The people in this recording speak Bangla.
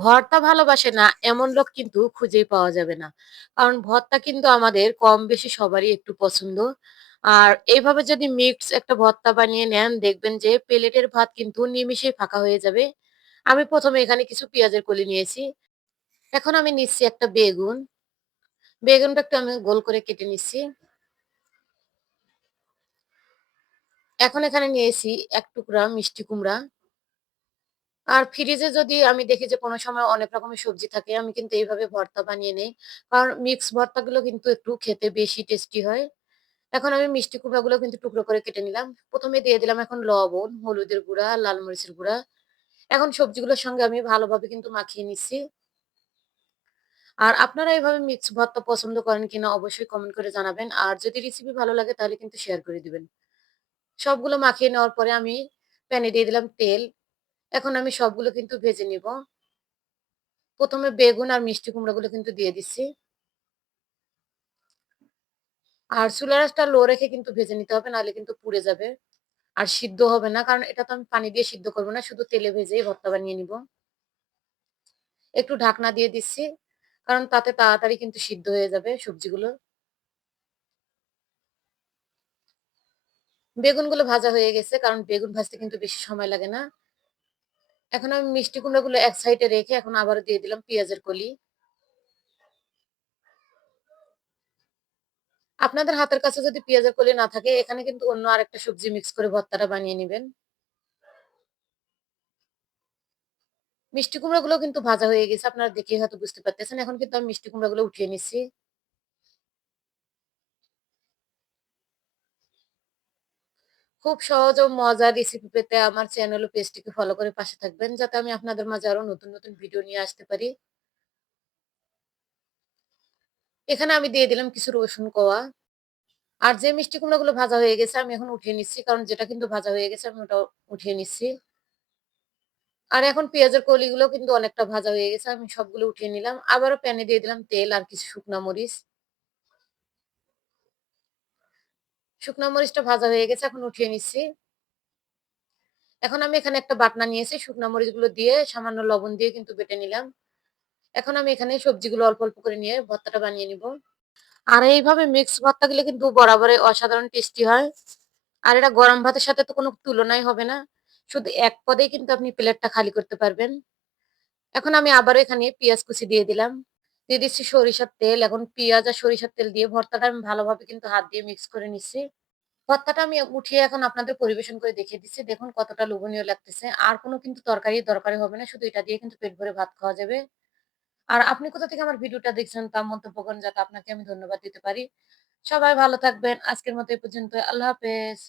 ভর্তা ভালোবাসে না এমন লোক কিন্তু খুঁজেই পাওয়া যাবে না। কারণ ভর্তা কিন্তু আমাদের কম বেশি সবারই একটু পছন্দ। আর এইভাবে যদি মিক্স একটা ভর্তা বানিয়ে নেন দেখবেন যে প্লেটের ভাত কিন্তু নিমিষেই ফাঁকা হয়ে যাবে। আমি ১ম এ এখানে কিছু পেঁয়াজের কলি নিয়েছি। এখন আমি নিচ্ছি একটা বেগুন। বেগুনটা একটু আমি গোল করে কেটে নিচ্ছি। এখন এখানে নিয়েছি ১ টুকরা মিষ্টি কুমড়া। আর ফ্রিজে যদি আমি দেখি যে কোনো সময় অনেক রকমের সবজি থাকে, আমি কিন্তু এইভাবে ভর্তা বানিয়ে নেই। কারণ মিক্স ভর্তাগুলো কিন্তু একটু খেতে বেশি টেস্টি হয়। এখন আমি মিষ্টি কুমড়াগুলো কিন্তু টুকরো করে কেটে নিলাম। ১ম এ দিয়ে দিলাম এখন লবণ, হলুদের গুঁড়া, লাল মরিচের গুঁড়া। এখন সবজিগুলোর সঙ্গে আমি ভালোভাবে কিন্তু মাখিয়ে নিচ্ছি। আর আপনারা এভাবে মিক্স ভর্তা পছন্দ করেন কিনা অবশ্যই কমেন্ট করে জানাবেন। আর যদি রেসিপি ভালো লাগে তাহলে কিন্তু শেয়ার করে দিবেন। সবগুলো মাখিয়ে নেওয়ার পরে আমি প্যানে দিয়ে দিলাম তেল। এখন আমি সবগুলো কিন্তু ভেজে নিব। ১ম এ বেগুন আর মিষ্টি কুমড়াগুলো কিন্তু দিয়ে দিচ্ছি। আর চুলার আঁচটা লো রেখে কিন্তু ভেজে নিতে হবে নাহলে কিন্তু পুড়ে যাবে। আর সিদ্ধ হবে না। কারণ এটা তো আমি পানি দিয়ে সিদ্ধ করব না। শুধু তেলে ভেজেই ভর্তা বানিয়ে নিব। একটু ঢাকনা দিয়ে দিচ্ছি। কারণ তাতে তাড়াতাড়ি কিন্তু সিদ্ধ হয়ে যাবে সবজিগুলো। বেগুনগুলো ভাজা হয়ে গেছে। কারণ বেগুন ভাজতে কিন্তু বেশি সময় লাগে না। এখন আমি মিষ্টি কুমড়াগুলো এক সাইডে রেখে এখন আবারও দিয়ে দিলাম পেঁয়াজের কলি। আপনাদের হাতের কাছে যদি পেঁয়াজের কলি না থাকে এখানে কিন্তু অন্য আরেকটা সবজি মিক্স করে ভর্তাটা বানিয়ে নিবেন। মিষ্টি কুমড়াগুলো কিন্তু ভাজা হয়ে গেছে। আপনারা দেখেই হয়তো বুঝতে পারতেছেন। এখন কিন্তু আমি মিষ্টি কুমড়াগুলো উঠিয়ে নিচ্ছি। খুব সহজ ও মজার রেসিপি পেতে আমার চ্যানেল ও পেজটিকে ফলো করে পাশে থাকবেন যাতে আমি আপনাদের মাঝে আরো নতুন, নতুন ভিডিও নিয়ে আসতে পারি। এখানে আমি দিয়ে দিলাম কিছু রসুন কোয়া। আর যে মিষ্টি কুমড়াগুলো ভাজা হয়ে গেছে আমি এখন উঠিয়ে নিচ্ছি। কারণ যেটা কিন্তু ভাজা হয়ে গেছে আমি ওটাও উঠিয়ে নিচ্ছি। আর এখন পেঁয়াজের কলিগুলো কিন্তু অনেকটা ভাজা হয়ে গেছে। আমি সবগুলো উঠিয়ে নিলাম। আবারও প্যানে দিয়ে দিলাম তেল আর কিছু শুকনা মরিচ। শুকনা মরিচটা ভাজা হয়ে গেছে এখন উঠিয়ে নিচ্ছি। এখন আমি এখানে একটা বাটনা নিয়েছি। শুকনা মরিচগুলো দিয়ে সামান্য লবণ দিয়ে কিন্তু বেটে নিলাম। এখন আমি এখানে সবজিগুলো অল্প, অল্প করে নিয়ে ভর্তাটা বানিয়ে নিব। আর এইভাবে মিক্স ভর্তা গেলে কিন্তু বরাবরই অসাধারণ টেস্টি হয়। আর এটা গরম ভাতের সাথে তো কোনো তুলনাই হবে না। শুধু এক পদেই কিন্তু আপনি প্লেটটা খালি করতে পারবেন। এখন আমি আবারও এখানে পেঁয়াজ কুচি দিয়ে দিলাম। দিয়ে দিচ্ছি সরিষার তেল। এখন পেঁয়াজ আর সরিষার তেল দিয়ে ভর্তাটা আমি ভালোভাবে কিন্তু হাত দিয়ে মিক্স করে নিচ্ছি। ভর্তাটা আমি উঠিয়ে এখন আপনাদের পরিবেশন করে দেখিয়ে দিচ্ছি। দেখুন কতটা লোভনীয় লাগতেছে। আর কোনো কিন্তু তরকারির দরকারই হবে না। শুধু এটা দিয়ে কিন্তু পেট ভরে ভাত খাওয়া যাবে। আর আপনি কোথা থেকে আমার ভিডিওটা দেখছেন তা মন্তব্য করেন যাতে আপনাকে আমি ধন্যবাদ দিতে পারি। সবাই ভালো থাকবেন। আজকের মতো এই পর্যন্ত। আল্লাহ হাফেজ।